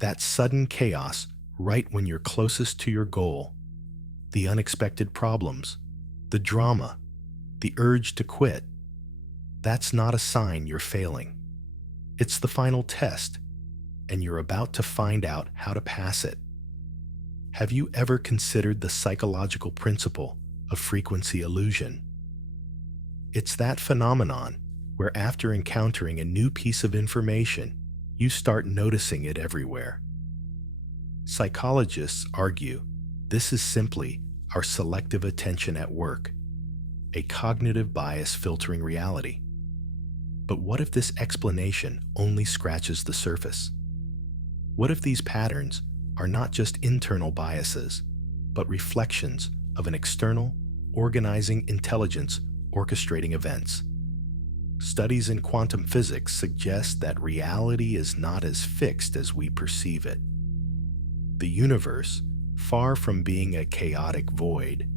That sudden chaos right when you're closest to your goal, the unexpected problems, the drama, the urge to quit, that's not a sign you're failing. It's the final test, and you're about to find out how to pass it. Have you ever considered the psychological principle of frequency illusion? It's that phenomenon where after encountering a new piece of information, you start noticing it everywhere. Psychologists argue this is simply our selective attention at work, a cognitive bias filtering reality. But what if this explanation only scratches the surface? What if these patterns are not just internal biases, but reflections of an external, organizing intelligence orchestrating events? Studies in quantum physics suggest that reality is not as fixed as we perceive it. The universe, far from being a chaotic void,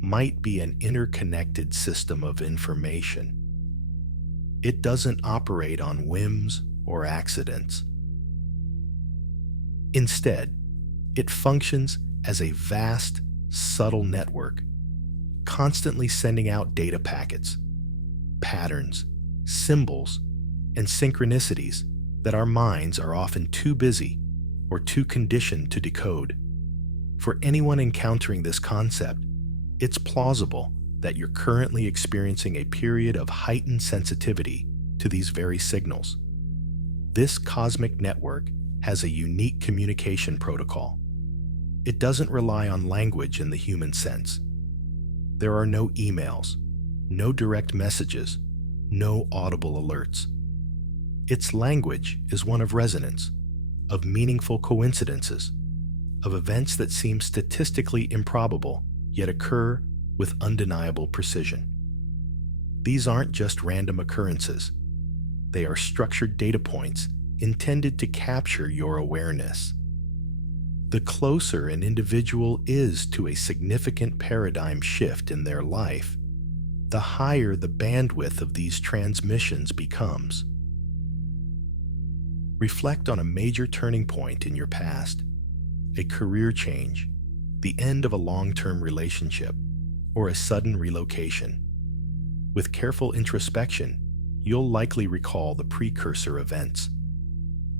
might be an interconnected system of information. It doesn't operate on whims or accidents. Instead, it functions as a vast, subtle network, constantly sending out data packets, patterns, symbols, and synchronicities that our minds are often too busy or too conditioned to decode. For anyone encountering this concept, it's plausible that you're currently experiencing a period of heightened sensitivity to these very signals. This cosmic network has a unique communication protocol. It doesn't rely on language in the human sense. There are no emails, no direct messages, no audible alerts. Its language is one of resonance, of meaningful coincidences, of events that seem statistically improbable yet occur with undeniable precision. These aren't just random occurrences. They are structured data points intended to capture your awareness. The closer an individual is to a significant paradigm shift in their life, the higher the bandwidth of these transmissions becomes. Reflect on a major turning point in your past, a career change, the end of a long-term relationship, or a sudden relocation. With careful introspection, you'll likely recall the precursor events.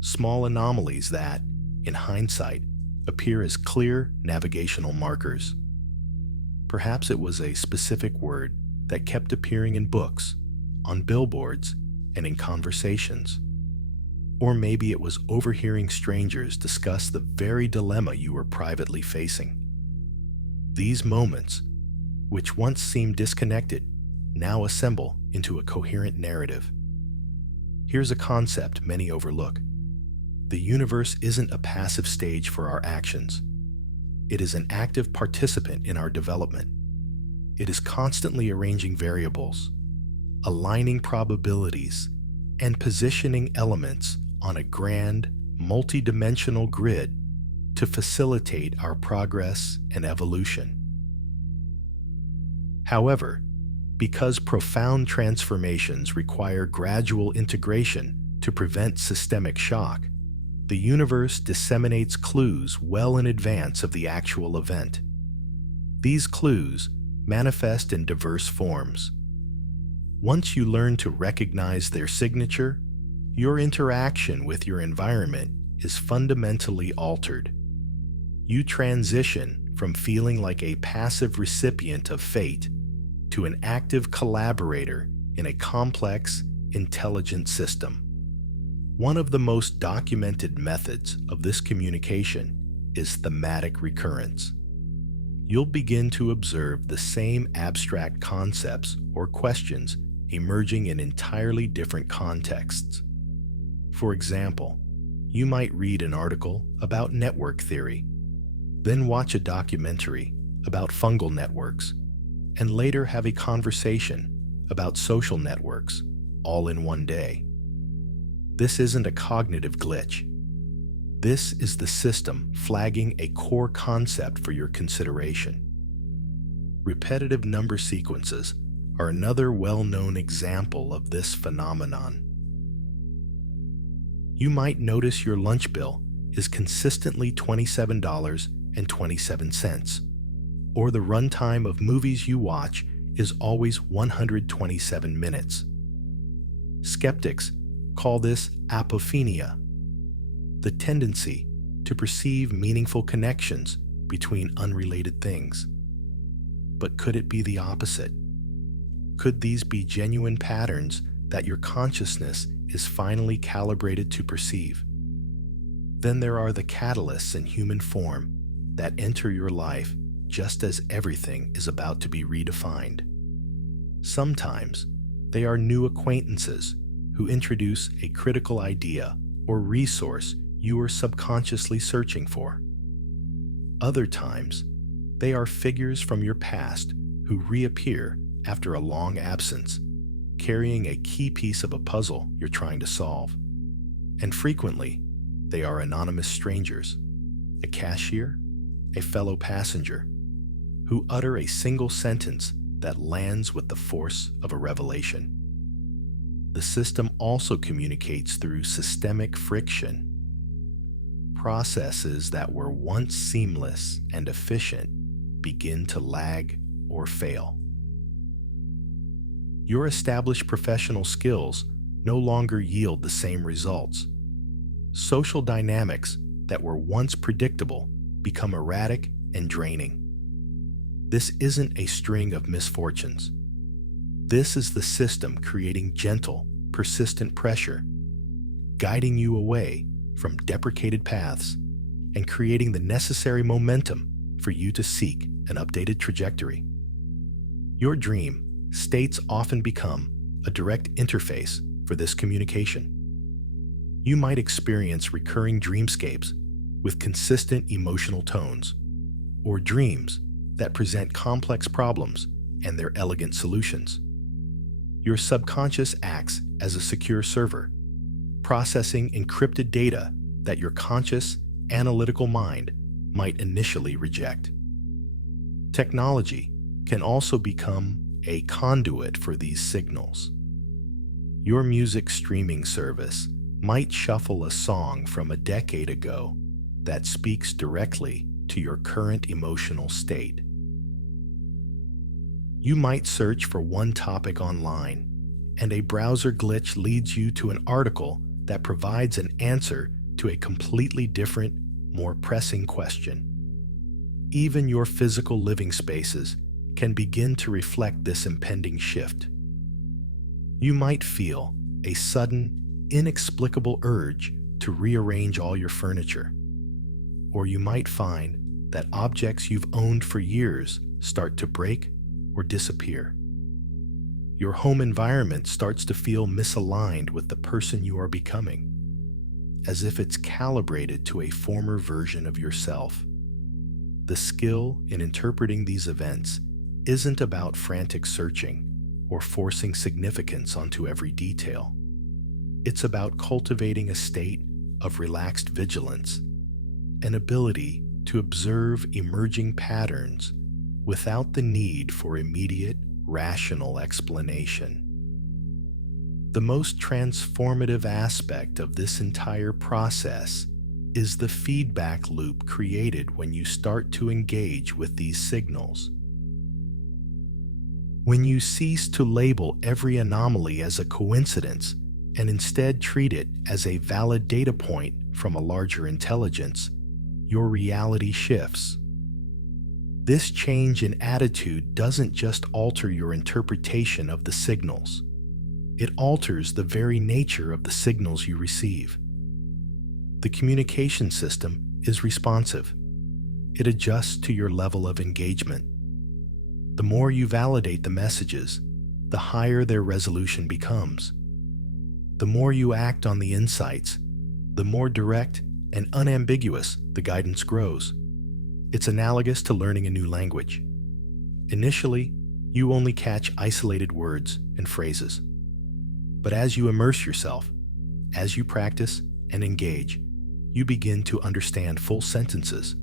Small anomalies that, in hindsight, appear as clear navigational markers. Perhaps it was a specific word that kept appearing in books, on billboards, and in conversations. Or maybe it was overhearing strangers discuss the very dilemma you were privately facing. These moments, which once seemed disconnected, now assemble into a coherent narrative. Here's a concept many overlook. The universe isn't a passive stage for our actions. It is an active participant in our development. It is constantly arranging variables, aligning probabilities, and positioning elements on a grand, multidimensional grid to facilitate our progress and evolution. However, because profound transformations require gradual integration to prevent systemic shock, the universe disseminates clues well in advance of the actual event. These clues manifest in diverse forms. Once you learn to recognize their signature, your interaction with your environment is fundamentally altered. You transition from feeling like a passive recipient of fate to an active collaborator in a complex, intelligent system. One of the most documented methods of this communication is thematic recurrence. You'll begin to observe the same abstract concepts or questions emerging in entirely different contexts. For example, you might read an article about network theory, then watch a documentary about fungal networks, and later have a conversation about social networks, all in one day. This isn't a cognitive glitch. This is the system flagging a core concept for your consideration. Repetitive number sequences are another well-known example of this phenomenon. You might notice your lunch bill is consistently $27.27, or the runtime of movies you watch is always 127 minutes. Skeptics call this apophenia, the tendency to perceive meaningful connections between unrelated things. But could it be the opposite? Could these be genuine patterns that your consciousness is finally calibrated to perceive? Then there are the catalysts in human form that enter your life just as everything is about to be redefined. Sometimes they are new acquaintances who introduce a critical idea or resource you are subconsciously searching for. Other times, they are figures from your past who reappear after a long absence, carrying a key piece of a puzzle you're trying to solve. And frequently, they are anonymous strangers, a cashier, a fellow passenger, who utter a single sentence that lands with the force of a revelation. The system also communicates through systemic friction. Processes that were once seamless and efficient begin to lag or fail. Your established professional skills no longer yield the same results. Social dynamics that were once predictable become erratic and draining. This isn't a string of misfortunes. This is the system creating gentle, persistent pressure, guiding you away from deprecated paths and creating the necessary momentum for you to seek an updated trajectory. Your dream states often become a direct interface for this communication. You might experience recurring dreamscapes with consistent emotional tones, or dreams that present complex problems and their elegant solutions. Your subconscious acts as a secure server, processing encrypted data that your conscious, analytical mind might initially reject. Technology can also become a conduit for these signals. Your music streaming service might shuffle a song from a decade ago that speaks directly to your current emotional state. You might search for one topic online, and a browser glitch leads you to an article that provides an answer to a completely different, more pressing question. Even your physical living spaces can begin to reflect this impending shift. You might feel a sudden, inexplicable urge to rearrange all your furniture, or you might find that objects you've owned for years start to break or disappear. Your home environment starts to feel misaligned with the person you are becoming, as if it's calibrated to a former version of yourself. The skill in interpreting these events isn't about frantic searching or forcing significance onto every detail. It's about cultivating a state of relaxed vigilance, an ability to observe emerging patterns without the need for immediate, rational explanation. The most transformative aspect of this entire process is the feedback loop created when you start to engage with these signals. When you cease to label every anomaly as a coincidence and instead treat it as a valid data point from a larger intelligence, your reality shifts. This change in attitude doesn't just alter your interpretation of the signals. It alters the very nature of the signals you receive. The communication system is responsive. It adjusts to your level of engagement. The more you validate the messages, the higher their resolution becomes. The more you act on the insights, the more direct and unambiguous the guidance grows. It's analogous to learning a new language. Initially, you only catch isolated words and phrases. But as you immerse yourself, as you practice and engage, you begin to understand full sentences,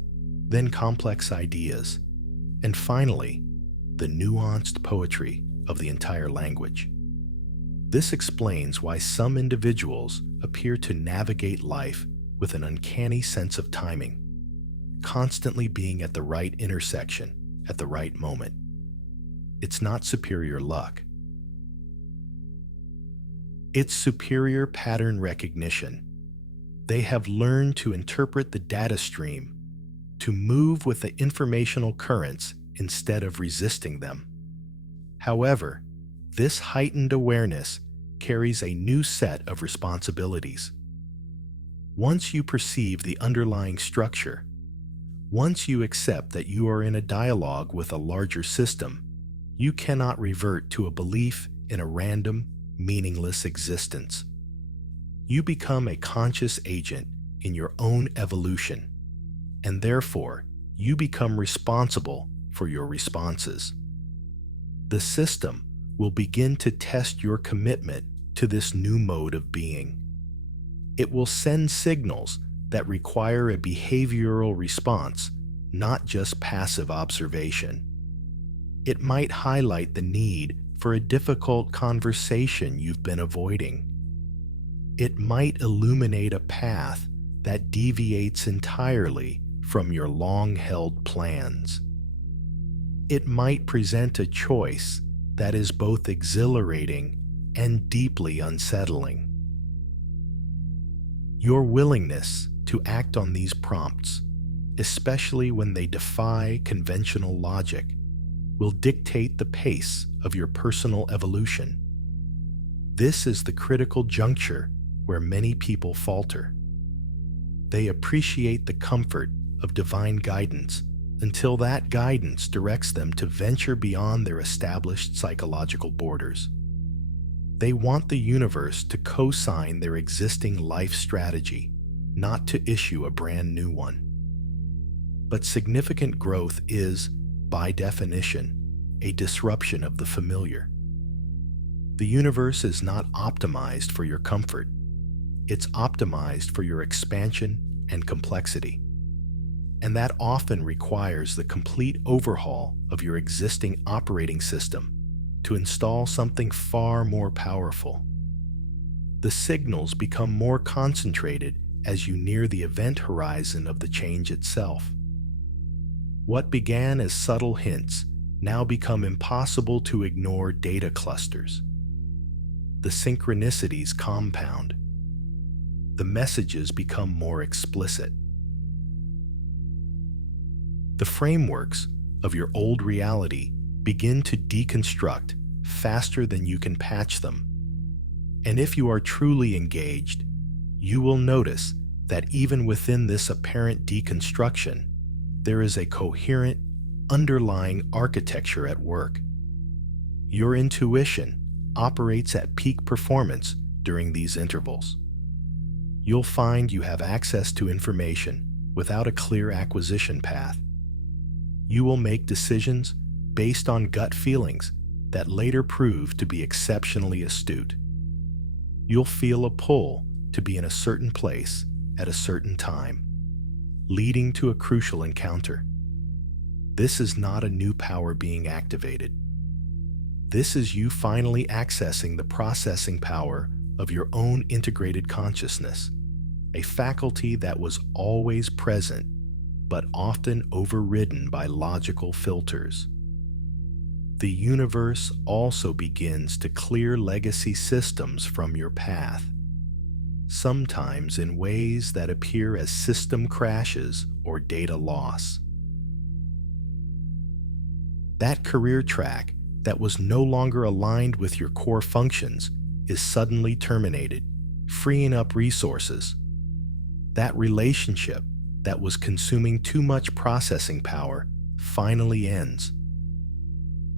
then complex ideas, and finally, the nuanced poetry of the entire language. This explains why some individuals appear to navigate life with an uncanny sense of timing, constantly being at the right intersection at the right moment. It's not superior luck. It's superior pattern recognition. They have learned to interpret the data stream, to move with the informational currents instead of resisting them. However, this heightened awareness carries a new set of responsibilities. Once you perceive the underlying structure, once you accept that you are in a dialogue with a larger system, you cannot revert to a belief in a random, meaningless existence. You become a conscious agent in your own evolution, and therefore you become responsible for your responses. The system will begin to test your commitment to this new mode of being. It will send signals that require a behavioral response, not just passive observation. It might highlight the need for a difficult conversation you've been avoiding. It might illuminate a path that deviates entirely from your long-held plans. It might present a choice that is both exhilarating and deeply unsettling. Your willingness to act on these prompts, especially when they defy conventional logic, will dictate the pace of your personal evolution. This is the critical juncture where many people falter. They appreciate the comfort of divine guidance until that guidance directs them to venture beyond their established psychological borders. They want the universe to co-sign their existing life strategy, not to issue a brand new one. But significant growth is, by definition, a disruption of the familiar. The universe is not optimized for your comfort. It's optimized for your expansion and complexity. And that often requires the complete overhaul of your existing operating system to install something far more powerful. The signals become more concentrated as you near the event horizon of the change itself. What began as subtle hints now become impossible to ignore data clusters. The synchronicities compound. The messages become more explicit. The frameworks of your old reality begin to deconstruct faster than you can patch them. And if you are truly engaged, you will notice that even within this apparent deconstruction, there is a coherent, underlying architecture at work. Your intuition operates at peak performance during these intervals. You'll find you have access to information without a clear acquisition path. You will make decisions based on gut feelings that later prove to be exceptionally astute. You'll feel a pull to be in a certain place at a certain time, leading to a crucial encounter. This is not a new power being activated. This is you finally accessing the processing power of your own integrated consciousness, a faculty that was always present but often overridden by logical filters. The universe also begins to clear legacy systems from your path, sometimes in ways that appear as system crashes or data loss. That career track that was no longer aligned with your core functions is suddenly terminated, freeing up resources. That relationship that was consuming too much processing power finally ends.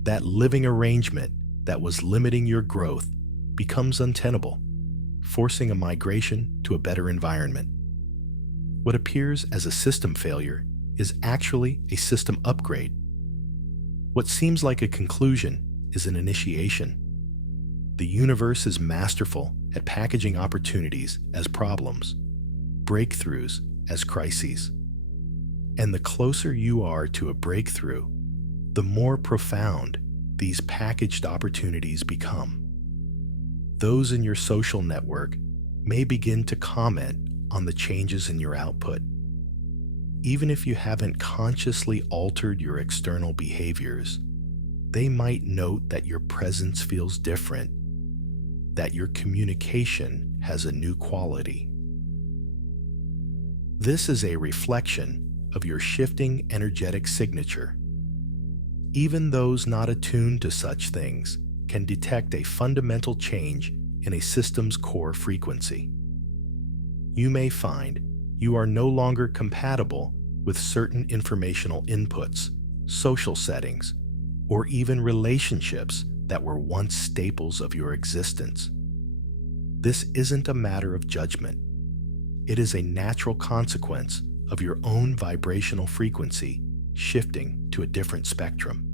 That living arrangement that was limiting your growth becomes untenable, forcing a migration to a better environment. What appears as a system failure is actually a system upgrade. What seems like a conclusion is an initiation. The universe is masterful at packaging opportunities as problems, breakthroughs as crises. And the closer you are to a breakthrough, the more profound these packaged opportunities become. Those in your social network may begin to comment on the changes in your output. Even if you haven't consciously altered your external behaviors, they might note that your presence feels different, that your communication has a new quality. This is a reflection of your shifting energetic signature. Even those not attuned to such things can detect a fundamental change in a system's core frequency. You may find you are no longer compatible with certain informational inputs, social settings, or even relationships that were once staples of your existence. This isn't a matter of judgment. It is a natural consequence of your own vibrational frequency shifting to a different spectrum.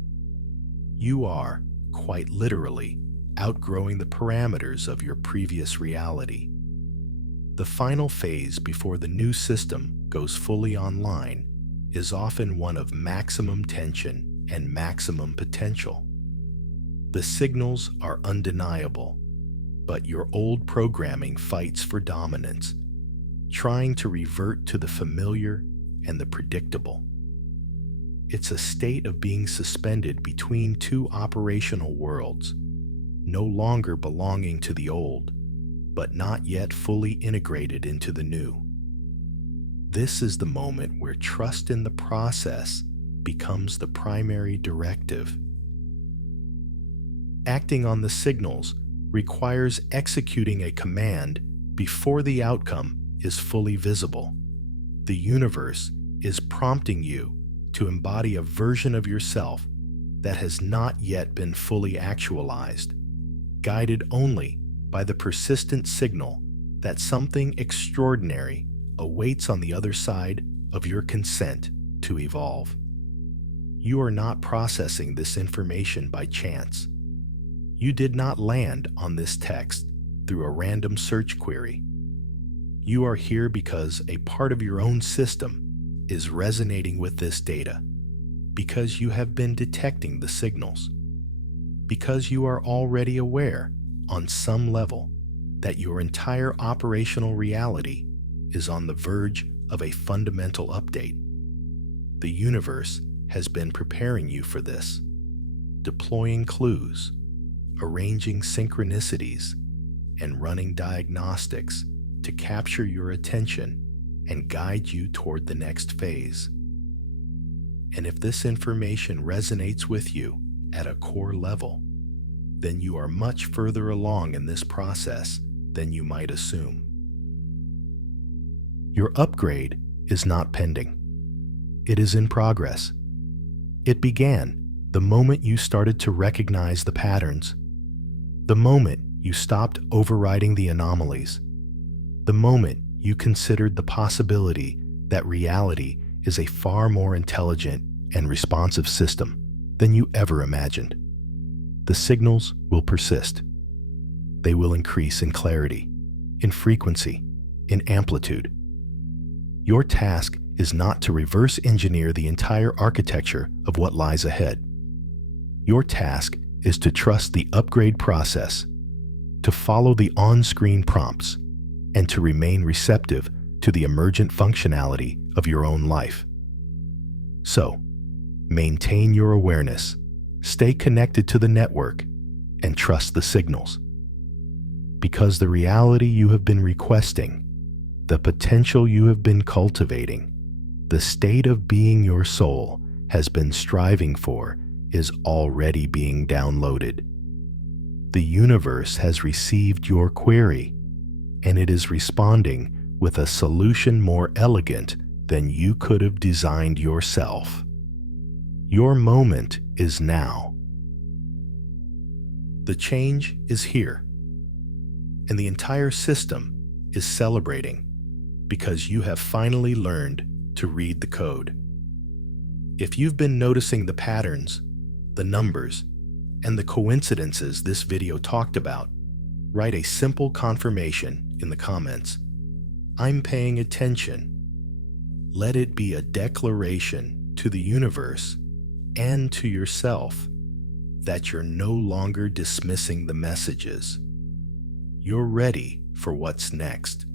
You are, quite literally, outgrowing the parameters of your previous reality. The final phase before the new system goes fully online is often one of maximum tension and maximum potential. The signals are undeniable, but your old programming fights for dominance, trying to revert to the familiar and the predictable. It's a state of being suspended between two operational worlds, no longer belonging to the old, but not yet fully integrated into the new. This is the moment where trust in the process becomes the primary directive. Acting on the signals requires executing a command before the outcome is fully visible. The universe is prompting you to embody a version of yourself that has not yet been fully actualized, guided only by the persistent signal that something extraordinary awaits on the other side of your consent to evolve. You are not processing this information by chance. You did not land on this text through a random search query. You are here because a part of your own system is resonating with this data, because you have been detecting the signals, because you are already aware on some level that your entire operational reality is on the verge of a fundamental update. The universe has been preparing you for this, deploying clues, arranging synchronicities, and running diagnostics to capture your attention and guide you toward the next phase. And if this information resonates with you at a core level, then you are much further along in this process than you might assume. Your upgrade is not pending. It is in progress. It began the moment you started to recognize the patterns, the moment you stopped overriding the anomalies, the moment you considered the possibility that reality is a far more intelligent and responsive system than you ever imagined. The signals will persist. They will increase in clarity, in frequency, in amplitude. Your task is not to reverse engineer the entire architecture of what lies ahead. Your task is to trust the upgrade process, to follow the on-screen prompts, and to remain receptive to the emergent functionality of your own life. So, maintain your awareness, stay connected to the network, and trust the signals. Because the reality you have been requesting, the potential you have been cultivating, the state of being your soul has been striving for is already being downloaded. The universe has received your query, and it is responding with a solution more elegant than you could have designed yourself. Your moment is now. The change is here, and the entire system is celebrating because you have finally learned to read the code. If you've been noticing the patterns, the numbers, and the coincidences this video talked about, write a simple confirmation in the comments. I'm paying attention. Let it be a declaration to the universe and to yourself that you're no longer dismissing the messages. You're ready for what's next.